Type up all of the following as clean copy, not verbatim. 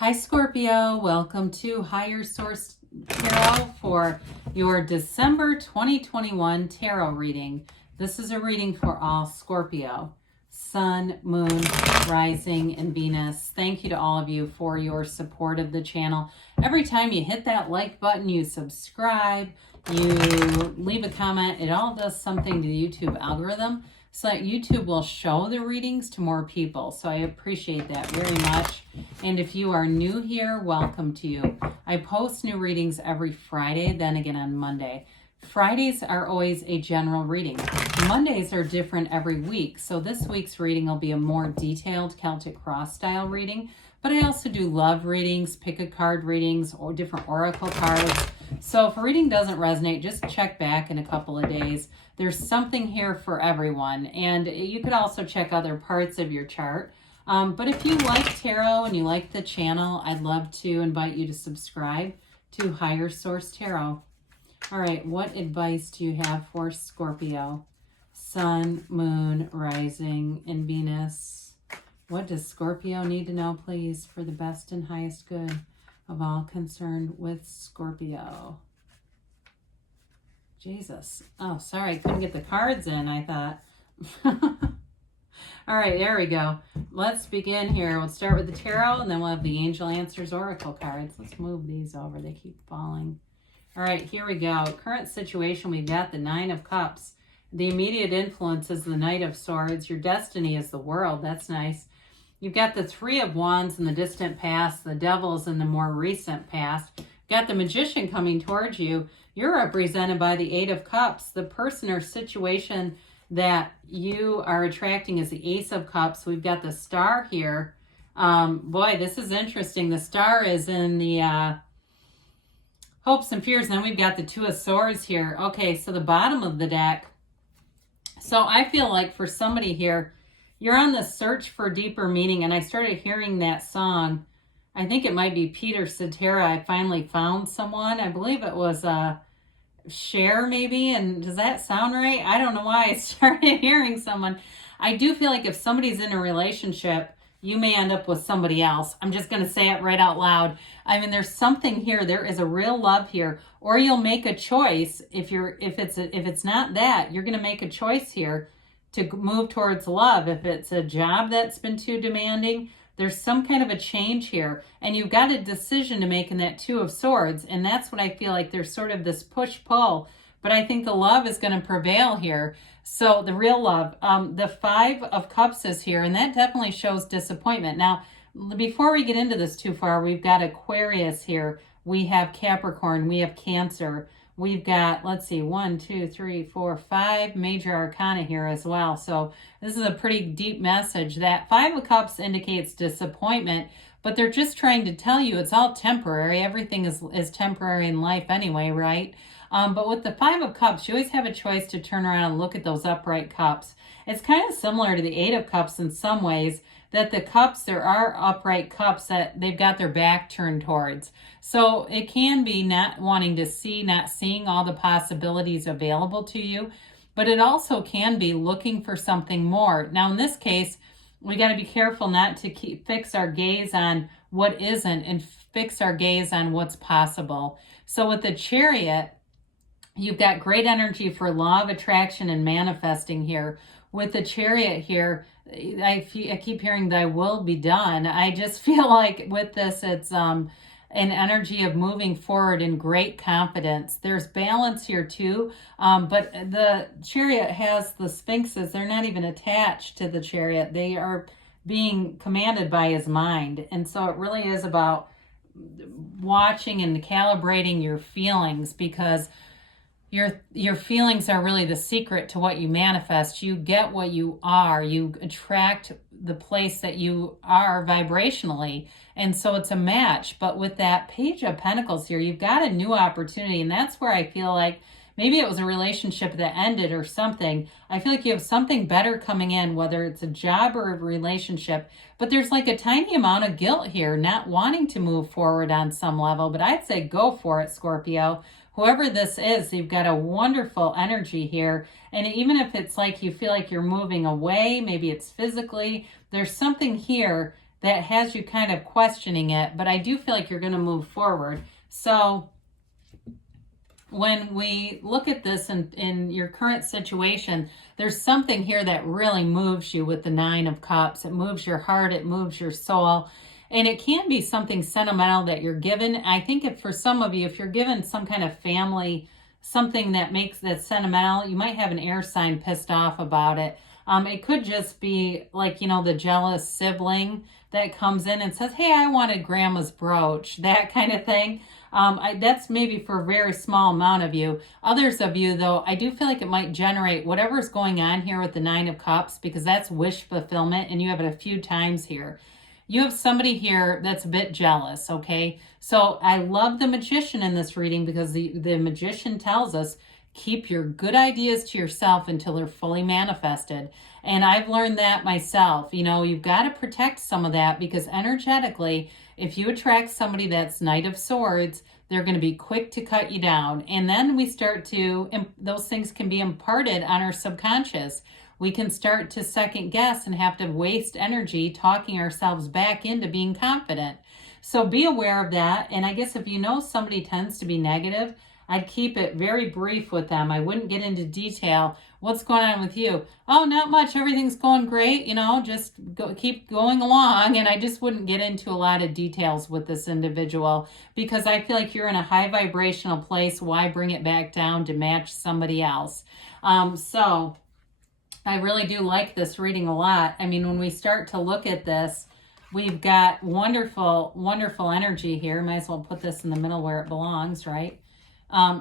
Hi Scorpio, welcome to Higher Source Tarot for your December 2021 tarot reading. This is a reading for all Scorpio, Sun, Moon, Rising, and Venus. Thank you to all of you for your support of the channel. Every time you hit that like button, you subscribe, you leave a comment, it all does something to the YouTube algorithm so that YouTube will show the readings to more people. So I appreciate that very much. And if you are new here, welcome to you. I post new readings every Friday, then again on Monday. Fridays are always a general reading. Mondays are different every week. So this week's reading will be a more detailed Celtic Cross style reading. But I also do love readings, pick a card readings, or different oracle cards. So if a reading doesn't resonate, just check back in a couple of days. There's something here for everyone. And you could also check other parts of your chart. But if you like tarot and you like the channel, I'd love to invite you to subscribe to Higher Source Tarot. All right, what advice do you have for Scorpio? Sun, Moon, Rising, and Venus. What does Scorpio need to know, please, for the best and highest good of all concerned with Scorpio? Jesus. Oh, sorry, I couldn't get the cards in, I thought. All right, there we go. Let's begin here. We'll start with the tarot, and then we'll have the Angel Answers Oracle cards. Let's move these over. They keep falling. All right, here we go. Current situation, we've got the Nine of Cups. The immediate influence is the Knight of Swords. Your destiny is the world. That's nice. You've got the Three of Wands in the distant past. The Devil's in the more recent past. You've got the Magician coming towards you. You're represented by the Eight of Cups. The person or situation that you are attracting is the Ace of Cups. We've got the Star here. Boy, this is interesting. The Star is in the hopes and fears. And then we've got the Two of Swords here. Okay, so the bottom of the deck. So I feel like for somebody here, you're on the search for deeper meaning. And I started hearing that song. I think it might be Peter Cetera. I finally found someone. I believe it was Cher maybe. And does that sound right? I don't know why I started hearing someone. I do feel like if somebody's in a relationship, you may end up with somebody else. I'm just going to say it right out loud. I mean, there's something here. There is a real love here, or you'll make a choice. If it's not that, you're going to make a choice here to move towards love. If it's a job that's been too demanding, there's some kind of a change here, and you've got a decision to make in that Two of Swords, and that's what I feel like. There's sort of this push-pull, but I think the love is going to prevail here. So the real love, the Five of Cups is here, and that definitely shows disappointment. Now, before we get into this too far, we've got Aquarius here. We have Capricorn. We have Cancer. We've got, let's see, 1, 2, 3, 4, 5 major arcana here as well. So this is a pretty deep message. That Five of Cups indicates disappointment, but they're just trying to tell you it's all temporary. Everything is temporary in life anyway, right? But with the Five of Cups, you always have a choice to turn around and look at those upright cups. It's kind of similar to the Eight of Cups in some ways, that the cups, there are upright cups that they've got their back turned towards. So it can be not wanting to see, not seeing all the possibilities available to you, but it also can be looking for something more. Now, in this case, we got to be careful not to fix our gaze on what isn't and fix our gaze on what's possible. So with the Chariot, you've got great energy for law of attraction and manifesting here. With the Chariot here, I keep hearing thy will be done. I just feel like with this, it's an energy of moving forward in great confidence. There's balance here too, but the Chariot has the Sphinxes. They're not even attached to the Chariot. They are being commanded by his mind. And so it really is about watching and calibrating your feelings, because your feelings are really the secret to what you manifest. You get what you are. You attract the place that you are vibrationally. And so it's a match. But with that Page of Pentacles here, you've got a new opportunity. And that's where I feel like maybe it was a relationship that ended or something. I feel like you have something better coming in, whether it's a job or a relationship. But there's like a tiny amount of guilt here, not wanting to move forward on some level. But I'd say go for it, Scorpio. Whoever this is, you've got a wonderful energy here. And even if it's like you feel like you're moving away, maybe it's physically, there's something here that has you kind of questioning it, but I do feel like you're going to move forward. So when we look at this in your current situation, there's something here that really moves you with the Nine of Cups. It moves your heart, it moves your soul, and it can be something sentimental that you're given. I think if for some of you, if you're given some kind of family, something that makes that sentimental, you might have an air sign pissed off about it. It could just be like, you know, the jealous sibling that comes in and says, hey, I wanted grandma's brooch, that kind of thing. That's maybe for a very small amount of you. Others of you, though, I do feel like it might generate whatever's going on here with the Nine of Cups, because that's wish fulfillment, and you have it a few times here. You have somebody here that's a bit jealous, okay? So I love the Magician in this reading, because the Magician tells us, keep your good ideas to yourself until they're fully manifested. And I've learned that myself. You know, you've got to protect some of that, because energetically, if you attract somebody that's Knight of Swords, they're going to be quick to cut you down. And then we start to, those things can be imparted on our subconscious. We can start to second guess and have to waste energy talking ourselves back into being confident. So be aware of that. And I guess if you know somebody tends to be negative, I'd keep it very brief with them. I wouldn't get into detail. What's going on with you? Oh, not much. Everything's going great. You know, just keep going along. And I just wouldn't get into a lot of details with this individual, because I feel like you're in a high vibrational place. Why bring it back down to match somebody else? So I really do like this reading a lot. I mean, when we start to look at this, we've got wonderful, wonderful energy here. Might as well put this in the middle where it belongs, right?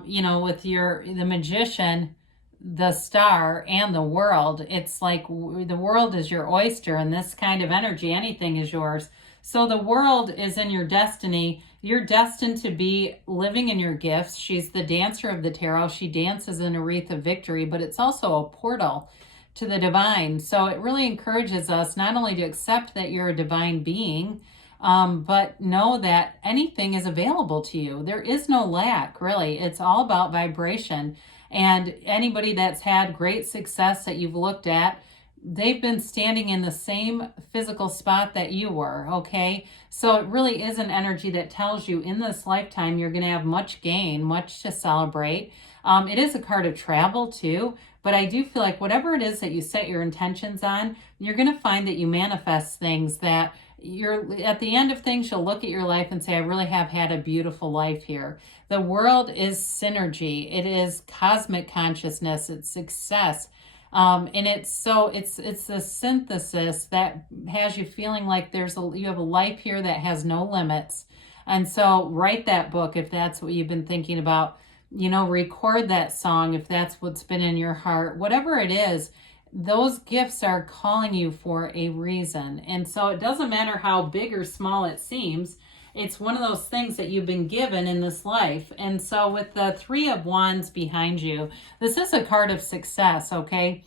You know, with the Magician, the Star, and the World, it's like the world is your oyster, and this kind of energy, anything is yours. So the world is in your destiny. You're destined to be living in your gifts. She's the dancer of the tarot. She dances in a wreath of victory, but it's also a portal to the divine. So it really encourages us not only to accept that you're a divine being, but know that anything is available to you. There is no lack, really. It's all about vibration. And anybody that's had great success that you've looked at, they've been standing in the same physical spot that you were, okay? So it really is an energy that tells you in this lifetime you're going to have much gain, much to celebrate. It is a card of travel too, but I do feel like whatever it is that you set your intentions on, you're going to find that you manifest things that you're at the end of things. You'll look at your life and say, I really have had a beautiful life here. The world is synergy. It is cosmic consciousness. It's success. And it's the synthesis that has you feeling like you have a life here that has no limits. And so write that book if that's what you've been thinking about. You know, record that song if that's what's been in your heart. Whatever it is, those gifts are calling you for a reason. And so it doesn't matter how big or small it seems. It's one of those things that you've been given in this life. And so with the Three of Wands behind you, this is a card of success, okay?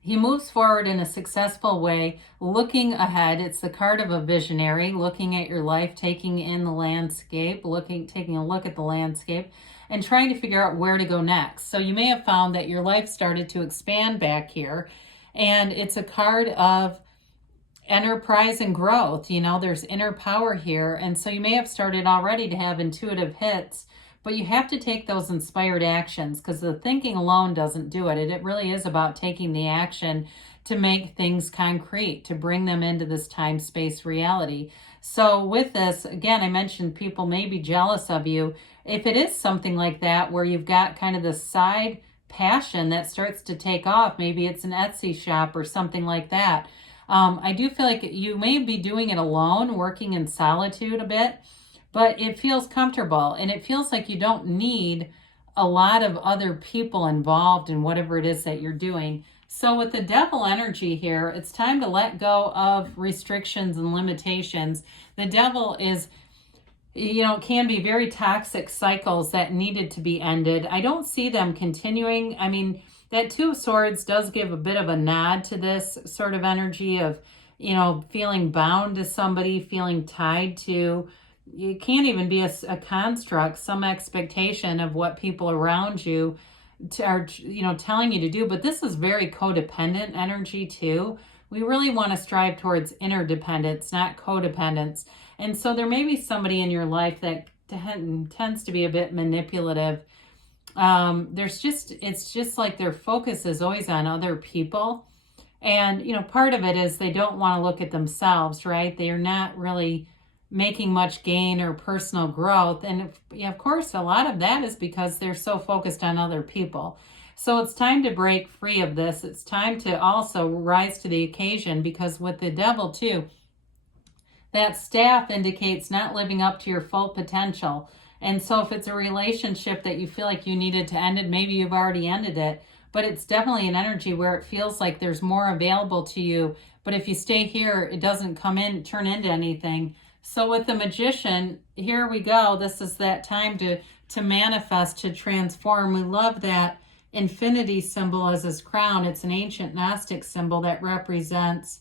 He moves forward in a successful way, looking ahead. It's the card of a visionary, looking at your life, taking in the landscape, taking a look at the landscape, and trying to figure out where to go next. So you may have found that your life started to expand back here, and it's a card of enterprise and growth. You know, there's inner power here, and so you may have started already to have intuitive hits, but you have to take those inspired actions, because the thinking alone doesn't do it. It really is about taking the action to make things concrete, to bring them into this time-space reality. So with this, again, I mentioned people may be jealous of you. If it is something like that, where you've got kind of the side passion that starts to take off, maybe it's an Etsy shop or something like that. I do feel like you may be doing it alone, working in solitude a bit, but it feels comfortable, and it feels like you don't need a lot of other people involved in whatever it is that you're doing. So with the Devil energy here, it's time to let go of restrictions and limitations. The Devil is, you know, can be very toxic cycles that needed to be ended. I don't see them continuing. I mean, that Two of Swords does give a bit of a nod to this sort of energy of, you know, feeling bound to somebody, feeling tied to. It can't even be a construct, some expectation of what people around you are, you know, telling you to do. But this is very codependent energy too. we really want to strive towards interdependence, not codependence. And so there may be somebody in your life that tends to be a bit manipulative. It's just like their focus is always on other people. And, part of it is they don't want to look at themselves, right? They are not really making much gain or personal growth. And of course, a lot of that is because they're so focused on other people. So it's time to break free of this. It's time to also rise to the occasion, because with the devil too, that staff indicates not living up to your full potential. And so if it's a relationship that you feel like you needed to end it, maybe you've already ended it, but it's definitely an energy where it feels like there's more available to you. But if you stay here, it doesn't turn into anything. So with the Magician, here we go. This is that time to manifest, to transform. We love that infinity symbol as his crown. It's an ancient Gnostic symbol that represents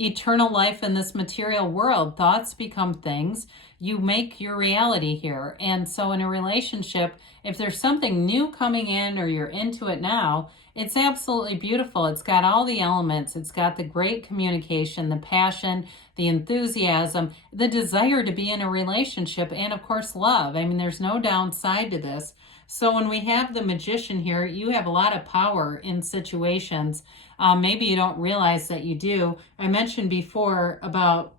eternal life in this material world. Thoughts become things. You make your reality here. And so in a relationship, if there's something new coming in or you're into it now, it's absolutely beautiful. It's got all the elements. It's got the great communication, the passion, the enthusiasm, the desire to be in a relationship, and of course, love. I mean, there's no downside to this. So when we have the Magician here, you have a lot of power in situations. Maybe you don't realize that you do. I mentioned before about,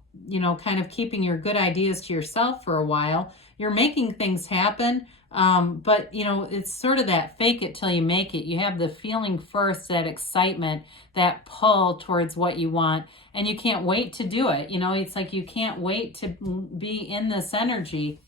kind of keeping your good ideas to yourself for a while. You're making things happen, but, it's sort of that fake it till you make it. You have the feeling first, that excitement, that pull towards what you want, and you can't wait to do it. It's like you can't wait to be in this energy.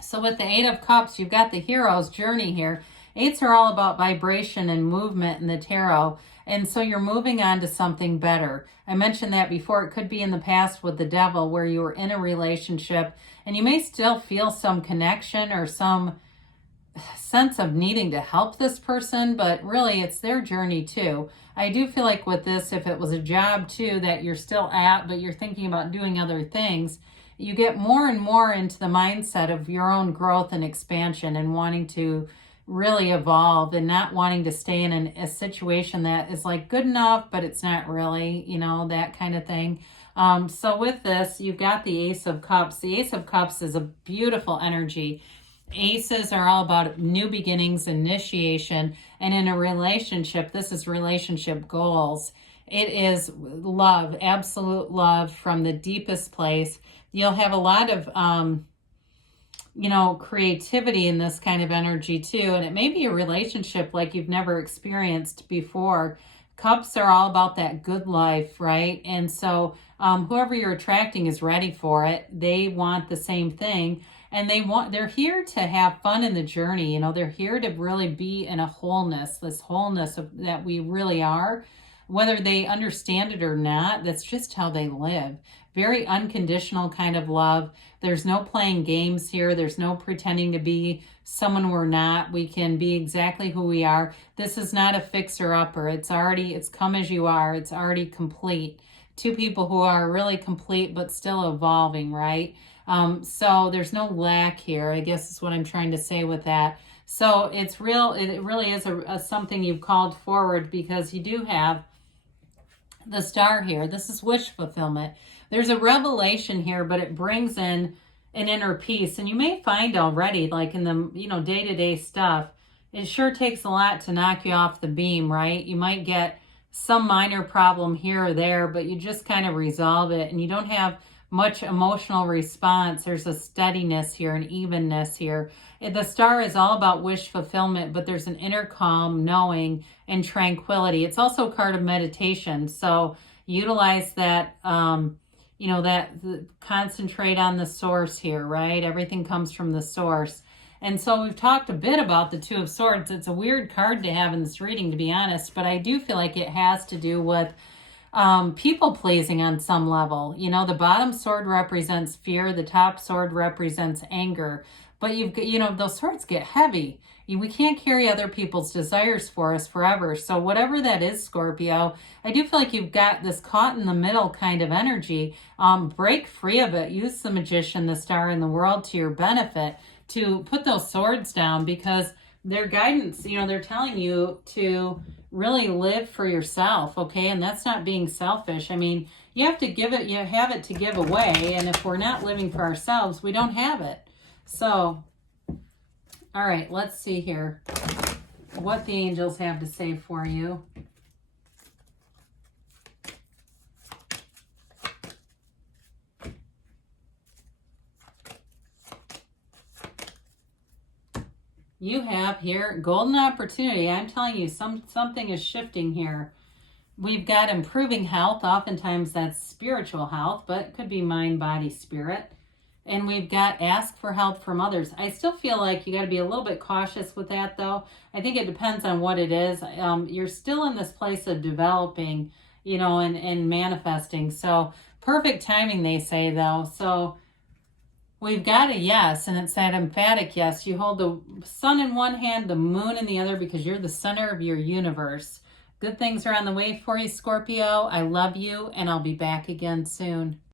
So with the Eight of Cups, you've got the hero's journey here. Eights are all about vibration and movement in the tarot. And so you're moving on to something better. I mentioned that before. It could be in the past with the devil where you were in a relationship and you may still feel some connection or some sense of needing to help this person, but really it's their journey too. I do feel like with this, if it was a job too that you're still at, but you're thinking about doing other things, you get more and more into the mindset of your own growth and expansion and wanting to really evolve and not wanting to stay in a situation that is like good enough, but it's not really, that kind of thing. So with this, you've got the Ace of Cups. The Ace of Cups is a beautiful energy. Aces are all about new beginnings, initiation, and in a relationship, this is relationship goals. It is love, absolute love from the deepest place. You'll have a lot of, creativity in this kind of energy too. And it may be a relationship like you've never experienced before. Cups are all about that good life, right? And so whoever you're attracting is ready for it. They want the same thing. And they're here to have fun in the journey. They're here to really be in a wholeness, this wholeness that we really are. Whether they understand it or not, that's just how they live. Very unconditional kind of love. There's no playing games here. There's no pretending to be someone we're not. We can be exactly who we are. This is not a fixer-upper. It's come as you are. It's already complete. Two people who are really complete but still evolving, right? So there's no lack here, I guess is what I'm trying to say with that. So it really is something you've called forward, because you do have the Star here. This is wish fulfillment. There's a revelation here, but it brings in an inner peace. And you may find already, like in the, day-to-day stuff, it sure takes a lot to knock you off the beam, right? You might get some minor problem here or there, but you just kind of resolve it and you don't have much emotional response. There's a steadiness here, an evenness here. The Star is all about wish fulfillment, but there's an inner calm, knowing, and tranquility. It's also a card of meditation. So utilize that, concentrate on the source here, right? Everything comes from the source. And so we've talked a bit about the Two of Swords. It's a weird card to have in this reading, to be honest, but I do feel like it has to do with people pleasing on some level. The bottom sword represents fear. The top sword represents anger. But those swords get heavy. We can't carry other people's desires for us forever. So whatever that is, Scorpio, I do feel like you've got this caught in the middle kind of energy. Break free of it. Use the Magician, the Star in the world to your benefit to put those swords down, because their guidance, they're telling you to really live for yourself, okay? And that's not being selfish. I mean, you have to give it, you have it to give away. And if we're not living for ourselves, we don't have it. So, all right, let's see here what the angels have to say for you. You have here golden opportunity. I'm telling you, something is shifting here. We've got improving health. Oftentimes that's spiritual health, but it could be mind, body, spirit. And we've got ask for help from others. I still feel like you got to be a little bit cautious with that, though. I think it depends on what it is. You're still in this place of developing, you know, and manifesting. So perfect timing, they say, though. So we've got a yes, and it's that emphatic yes. You hold the sun in one hand, the moon in the other, because you're the center of your universe. Good things are on the way for you, Scorpio. I love you, and I'll be back again soon.